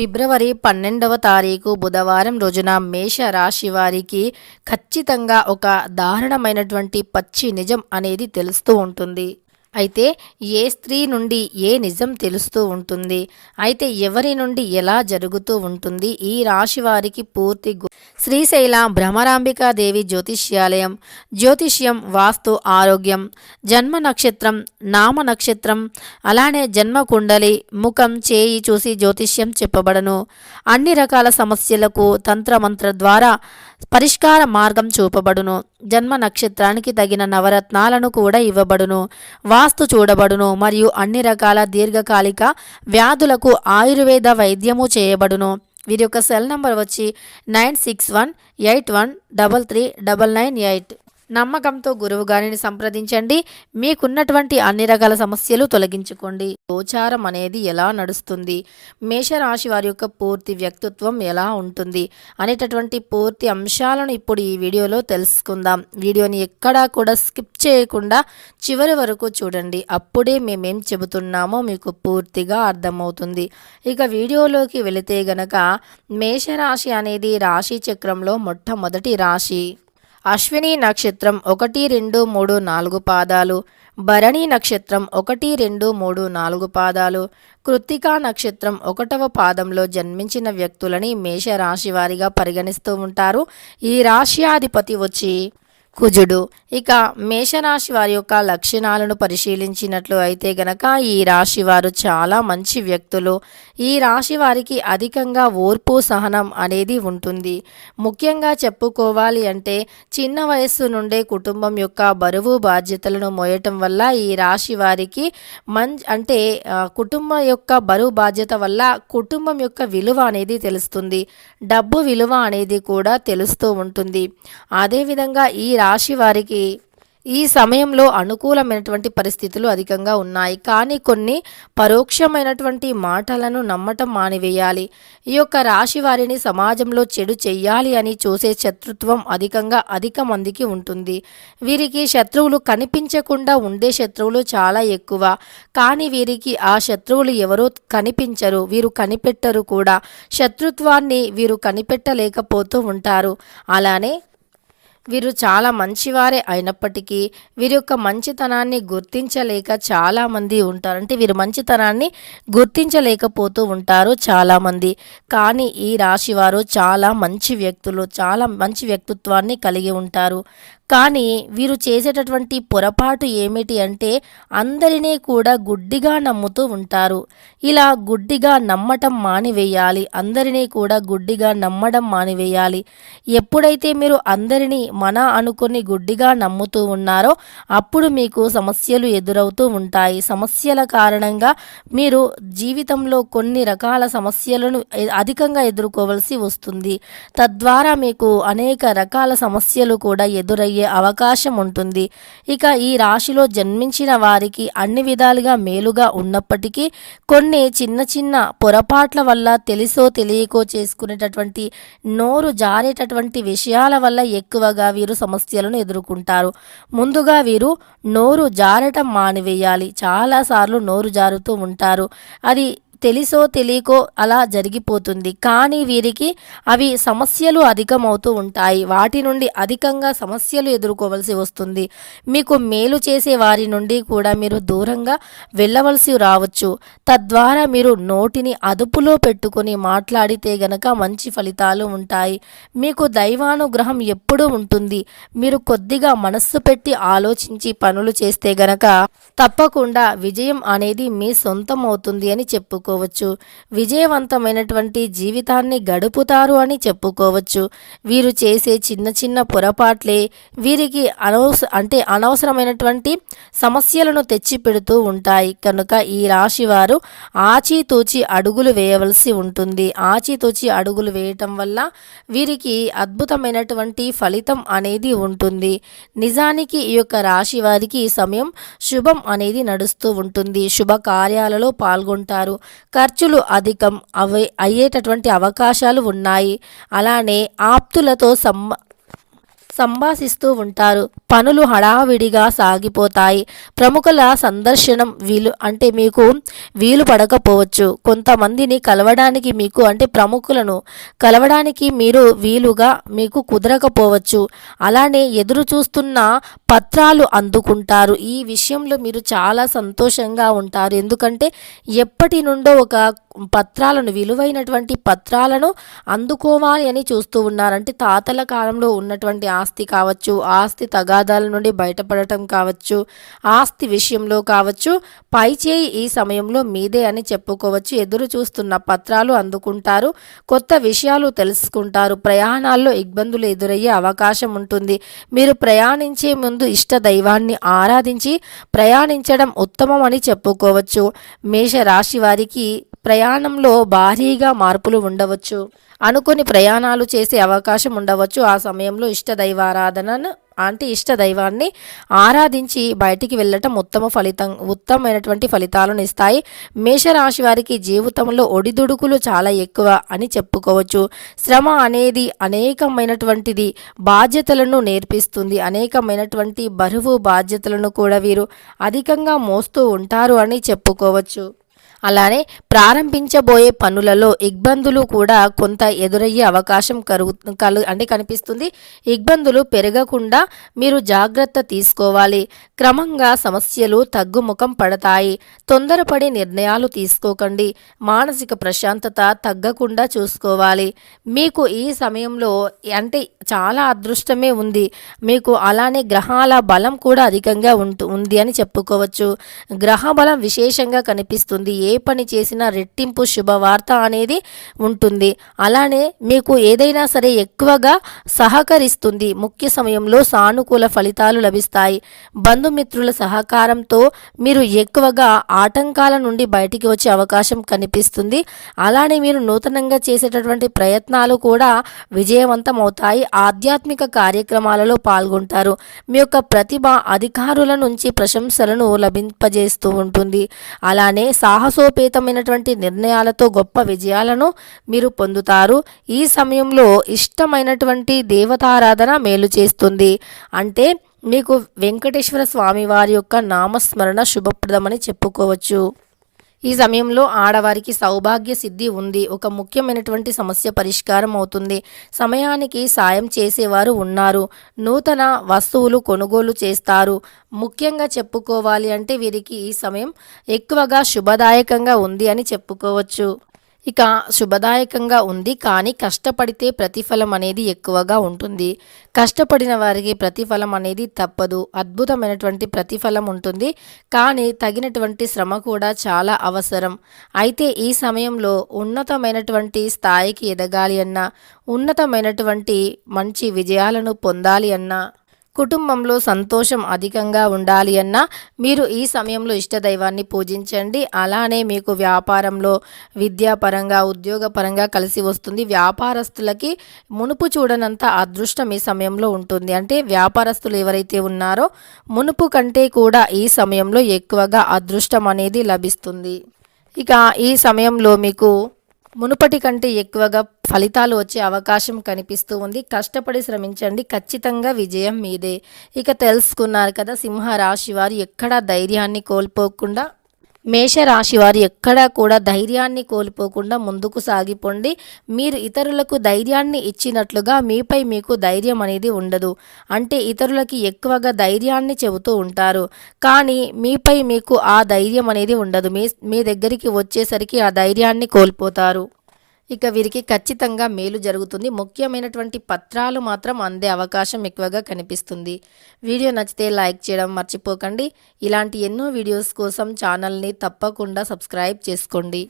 ఫిబ్రవరి 12వ తారీఖు బుధవారం రోజున మేష రాశి వారికి ఖచ్చితంగా ఒక దారుణమైనటువంటి పచ్చి నిజం అనేది తెలుస్తూ ఉంటుంది. అయితే ఏ స్త్రీ నుండి ఏ నిజం తెలుస్తూ ఉంటుంది, అయితే ఎవరి నుండి ఎలా జరుగుతూ ఉంటుంది, ఈ రాశి వారికి పూర్తి శ్రీశైల భ్రమరాంబికాదేవి జ్యోతిష్యాలయం, జ్యోతిష్యం, వాస్తు, ఆరోగ్యం, జన్మ నక్షత్రం, నామ నక్షత్రం, అలానే జన్మ కుండలి, ముఖం, చేయి చూసి జ్యోతిష్యం చెప్పబడను. అన్ని రకాల సమస్యలకు తంత్రమంత్ర ద్వారా పరిష్కార మార్గం చూపబడును. జన్మ నక్షత్రానికి తగిన నవరత్నాలను కూడా ఇవ్వబడును. వాస్తు చూడబడును మరియు అన్ని రకాల దీర్ఘకాలిక వ్యాధులకు ఆయుర్వేద వైద్యము చేయబడును. వీరి యొక్క సెల్ నంబర్ వచ్చి 9618133998. నమ్మకంతో గురువు గారిని సంప్రదించండి. మీకున్నటువంటి అన్ని రకాల సమస్యలు తొలగించుకోండి. గోచారం అనేది ఎలా నడుస్తుంది, మేషరాశి వారి యొక్క పూర్తి వ్యక్తిత్వం ఎలా ఉంటుంది అనేటటువంటి పూర్తి అంశాలను ఇప్పుడు ఈ వీడియోలో తెలుసుకుందాం. వీడియోని ఎక్కడా కూడా స్కిప్ చేయకుండా చివరి వరకు చూడండి. అప్పుడే మేమేం చెబుతున్నామో మీకు పూర్తిగా అర్థమవుతుంది. ఇక వీడియోలోకి వెళితే గనక మేషరాశి అనేది రాశి చక్రంలో మొట్టమొదటి రాశి. అశ్విని నక్షత్రం 1, 2, 3, 4 పాదాలు, భరణి నక్షత్రం 1, 2, 3, 4 పాదాలు, కృత్తికా నక్షత్రం 1వ పాదంలో జన్మించిన వ్యక్తులని మేషరాశి వారిగా పరిగణిస్తూ ఉంటారు. ఈ రాశ్యాధిపతి వచ్చి కుజుడు. ఇక మేషరాశి వారి యొక్క లక్షణాలను పరిశీలించినట్లు అయితే గనక ఈ రాశి వారు చాలా మంచి వ్యక్తులు. ఈ రాశి వారికి అధికంగా ఓర్పు, సహనం అనేది ఉంటుంది. ముఖ్యంగా చెప్పుకోవాలి అంటే చిన్న వయస్సు నుండే కుటుంబం యొక్క బరువు బాధ్యతలను మోయటం వల్ల ఈ రాశి వారికి కుటుంబం యొక్క బరువు బాధ్యత వల్ల కుటుంబం యొక్క విలువ అనేది తెలుస్తుంది. డబ్బు విలువ అనేది కూడా తెలుస్తూ ఉంటుంది. అదేవిధంగా ఈ రాశి వారికి ఈ సమయంలో అనుకూలమైనటువంటి పరిస్థితులు అధికంగా ఉన్నాయి. కానీ కొన్ని పరోక్షమైనటువంటి మాటలను నమ్మటం మానివేయాలి. ఈ యొక్క రాశి వారిని సమాజంలో చెడు చెయ్యాలి అని చూసే శత్రుత్వం అధిక మందికి ఉంటుంది. వీరికి శత్రువులు కనిపించకుండా ఉండే శత్రువులు చాలా ఎక్కువ. కానీ వీరికి ఆ శత్రువులు ఎవరో కనిపించరు, వీరు కనిపెట్టరు కూడా. శత్రుత్వాన్ని వీరు కనిపెట్టలేకపోతూ ఉంటారు. అలానే వీరు చాలా మంచివారే అయినప్పటికీ వీరి యొక్క మంచితనాన్ని గుర్తించలేక చాలామంది ఉంటారు. అంటే వీరు మంచితనాన్ని గుర్తించలేకపోతూ ఉంటారు చాలామంది. కానీ ఈ రాశివారు చాలా మంచి వ్యక్తులు, చాలా మంచి వ్యక్తిత్వాన్ని కలిగి ఉంటారు. కానీ వీరు చేసేటటువంటి పొరపాటు ఏమిటి అంటే అందరినీ కూడా గుడ్డిగా నమ్ముతూ ఉంటారు. ఇలా గుడ్డిగా నమ్మటం మానివేయాలి. అందరినీ కూడా గుడ్డిగా నమ్మడం మానివేయాలి. ఎప్పుడైతే మీరు అందరినీ మన అనుకుని గుడ్డిగా నమ్ముతూ ఉన్నారో అప్పుడు మీకు సమస్యలు ఎదురవుతూ ఉంటాయి. సమస్యల కారణంగా మీరు జీవితంలో కొన్ని రకాల సమస్యలను అధికంగా ఎదుర్కోవలసి వస్తుంది. తద్వారా మీకు అనేక రకాల సమస్యలు కూడా ఎదురయ్యే అవకాశం ఉంటుంది. ఇక ఈ రాశిలో జన్మించిన వారికి అన్ని విధాలుగా మేలుగా ఉన్నప్పటికీ కొన్ని చిన్న చిన్న పొరపాట్ల వల్ల తెలిసో తెలియకో చేసుకునేటటువంటి నోరు జారేటటువంటి విషయాల వల్ల ఎక్కువగా వీరు సమస్యలను ఎదుర్కొంటారు. ముందుగా వీరు నోరు జారటం మానివేయాలి. చాలాసార్లు నోరు జారుతూ ఉంటారు. అది తెలిసో తెలియకో అలా జరిగిపోతుంది. కానీ వీరికి అవి సమస్యలు అధికమవుతూ ఉంటాయి. వాటి నుండి అధికంగా సమస్యలు ఎదుర్కోవలసి వస్తుంది. మీకు మేలు చేసే వారి నుండి కూడా మీరు దూరంగా వెళ్ళవలసి రావచ్చు. తద్వారా మీరు నోటిని అదుపులో పెట్టుకొని మాట్లాడితే గనక మంచి ఫలితాలు ఉంటాయి. మీకు దైవానుగ్రహం ఎప్పుడూ ఉంటుంది. మీరు కొద్దిగా మనస్సు పెట్టి ఆలోచించి పనులు చేస్తే గనక తప్పకుండా విజయం అనేది మీ సొంతం అవుతుంది అని చెప్పుకోవచ్చు. విజయవంతమైనటువంటి జీవితాన్ని గడుపుతారు అని చెప్పుకోవచ్చు. వీరు చేసే చిన్న చిన్న పొరపాట్లే వీరికి అనవసరమైనటువంటి సమస్యలను తెచ్చి పెడుతూ ఉంటాయి. కనుక ఈ రాశి వారు ఆచితూచి అడుగులు వేయవలసి ఉంటుంది. ఆచితూచి అడుగులు వేయటం వల్ల వీరికి అద్భుతమైనటువంటి ఫలితం అనేది ఉంటుంది. నిజానికి ఈ యొక్క రాశి వారికి ఈ సమయం శుభం అనేది నడుస్తూ ఉంటుంది. శుభ కార్యాలలో పాల్గొంటారు. ఖర్చులు అధికం అయ్యేటటువంటి అవకాశాలు ఉన్నాయి. అలానే ఆప్తులతో సంభాషిస్తూ ఉంటారు. పనులు హడావిడిగా సాగిపోతాయి. ప్రముఖుల సందర్శనం మీకు వీలు పడకపోవచ్చు. కొంతమందిని కలవడానికి ప్రముఖులను కలవడానికి మీకు కుదరకపోవచ్చు. అలానే ఎదురు చూస్తున్న పత్రాలు అందుకుంటారు. ఈ విషయంలో మీరు చాలా సంతోషంగా ఉంటారు. ఎందుకంటే ఎప్పటి నుండో ఒక విలువైనటువంటి పత్రాలను అందుకోవాలి అని చూస్తూ ఉన్నారంటే తాతల కాలంలో ఉన్నటువంటి ఆస్తి కావచ్చు, ఆస్తి తగాదాల నుండి బయటపడటం కావచ్చు, ఆస్తి విషయంలో కావచ్చు, పైచేయి ఈ సమయంలో మీదే అని చెప్పుకోవచ్చు. ఎదురు చూస్తున్న పత్రాలు అందుకుంటారు. కొత్త విషయాలు తెలుసుకుంటారు. ప్రయాణాల్లో ఇబ్బందులు ఎదురయ్యే అవకాశం ఉంటుంది. మీరు ప్రయాణించే ముందు ఇష్ట దైవాన్ని ఆరాధించి ప్రయాణించడం ఉత్తమం అని చెప్పుకోవచ్చు. మేషరాశి వారికి ప్రయాణంలో భారీగా మార్పులు ఉండవచ్చు. అనుకుని ప్రయాణాలు చేసే అవకాశం ఉండవచ్చు. ఆ సమయంలో ఇష్ట దైవాన్ని ఆరాధించి బయటికి వెళ్ళటం ఉత్తమమైనటువంటి ఫలితాలను ఇస్తాయి. మేషరాశి వారికి జీవితంలో ఒడిదుడుకులు చాలా ఎక్కువ అని చెప్పుకోవచ్చు. శ్రమ అనేది అనేకమైనటువంటిది బాధ్యతలను నేర్పిస్తుంది. అనేకమైనటువంటి బరువు బాధ్యతలను కూడా వీరు అధికంగా మోస్తూ ఉంటారు అని చెప్పుకోవచ్చు. అలానే ప్రారంభించబోయే పనులలో ఇబ్బందులు కూడా కొంత ఎదురయ్యే అవకాశం కనిపిస్తుంది. ఇబ్బందులు పెరగకుండా మీరు జాగ్రత్త తీసుకోవాలి. క్రమంగా సమస్యలు తగ్గుముఖం పడతాయి. తొందరపడి నిర్ణయాలు తీసుకోకండి. మానసిక ప్రశాంతత తగ్గకుండా చూసుకోవాలి. మీకు ఈ సమయంలో చాలా అదృష్టమే ఉంది. మీకు అలానే గ్రహాల బలం కూడా అధికంగా ఉంది అని చెప్పుకోవచ్చు. గ్రహ బలం విశేషంగా కనిపిస్తుంది. ఏ పని చేసినా రెట్టింపు శుభవార్త అనేది ఉంటుంది. అలానే మీకు ఏదైనా సరే ఎక్కువగా సహకరిస్తుంది. ముఖ్య సమయంలో సానుకూల ఫలితాలు లభిస్తాయి. బంధుమిత్రుల సహకారంతో మీరు ఎక్కువగా ఆటంకాల నుండి బయటికి వచ్చే అవకాశం కనిపిస్తుంది. అలానే మీరు నూతనంగా చేసేటటువంటి ప్రయత్నాలు కూడా విజయవంతం అవుతాయి. ఆధ్యాత్మిక కార్యక్రమాలలో పాల్గొంటారు. మీ యొక్క ప్రతిభ అధికారుల నుంచి ప్రశంసలను లభింపజేస్తూ ఉంటుంది. అలానే సాహసోపేతమైనటువంటి నిర్ణయాలతో గొప్ప విజయాలను మీరు పొందుతారు. ఈ సమయంలో ఇష్టమైనటువంటి దేవతారాధన మేలు చేస్తుంది. అంటే మీకు వెంకటేశ్వర స్వామి వారి యొక్క నామస్మరణ శుభప్రదమని చెప్పుకోవచ్చు. ఈ సమయంలో ఆడవారికి సౌభాగ్య సిద్ధి ఉంది. ఒక ముఖ్యమైనటువంటి సమస్య పరిష్కారం అవుతుంది. సమయానికి సాయం చేసేవారు ఉన్నారు. నూతన వస్తువులు కొనుగోలు చేస్తారు. ముఖ్యంగా చెప్పుకోవాలి అంటే వీరికి ఈ సమయం ఎక్కువగా శుభదాయకంగా ఉంది అని చెప్పుకోవచ్చు. ఇక శుభదాయకంగా ఉంది, కానీ కష్టపడితే ప్రతిఫలం అనేది ఎక్కువగా ఉంటుంది. కష్టపడిన వారికి ప్రతిఫలం అనేది తప్పదు. అద్భుతమైనటువంటి ప్రతిఫలం ఉంటుంది, కానీ తగినటువంటి శ్రమ కూడా చాలా అవసరం. అయితే ఈ సమయంలో ఉన్నతమైనటువంటి స్థాయికి ఎదగాలి అన్నా, ఉన్నతమైనటువంటి మంచి విజయాలను పొందాలి అన్నా, కుటుంబంలో సంతోషం అధికంగా ఉండాలి అన్నా మీరు ఈ సమయంలో ఇష్టదైవాన్ని పూజించండి. అలానే మీకు వ్యాపారంలో, విద్యాపరంగా, ఉద్యోగపరంగా కలిసి వస్తుంది. వ్యాపారస్తులకి మునుపు చూడనంత అదృష్టం ఈ సమయంలో ఉంటుంది. అంటే వ్యాపారస్తులు ఎవరైతే ఉన్నారో మునుపు కంటే కూడా ఈ సమయంలో ఎక్కువగా అదృష్టం అనేది లభిస్తుంది. ఇక ఈ సమయంలో మీకు మునుపటి కంటే ఎక్కువగా ఫలితాలు వచ్చే అవకాశం కనిపిస్తూ ఉంది. కష్టపడి శ్రమించండి, ఖచ్చితంగా విజయం మీదే. ఇక తెలుసుకున్నారు కదా, సింహరాశి వారు ఎక్కడా ధైర్యాన్ని కోల్పోకుండా, మేషరాశి వారు ఎక్కడా కూడా ధైర్యాన్ని కోల్పోకుండా ముందుకు సాగిపోండి. మీరు ఇతరులకు ధైర్యాన్ని ఇచ్చినట్లుగా మీపై మీకు ధైర్యం అనేది ఉండదు. అంటే ఇతరులకి ఎక్కువగా ధైర్యాన్ని చెబుతూ ఉంటారు, కానీ మీపై మీకు ఆ ధైర్యం అనేది ఉండదు. మీ దగ్గరికి వచ్చేసరికి ఆ ధైర్యాన్ని కోల్పోతారు. ఇక వీరికి ఖచ్చితంగా మేలు జరుగుతుంది. ముఖ్యమైనటువంటి పత్రాలు మాత్రం అందే అవకాశం ఎక్కువగా కనిపిస్తుంది. వీడియో నచ్చితే లైక్ చేయడం మర్చిపోకండి. ఇలాంటి ఎన్నో వీడియోస్ కోసం ఛానల్ని తప్పకుండా సబ్స్క్రైబ్ చేసుకోండి.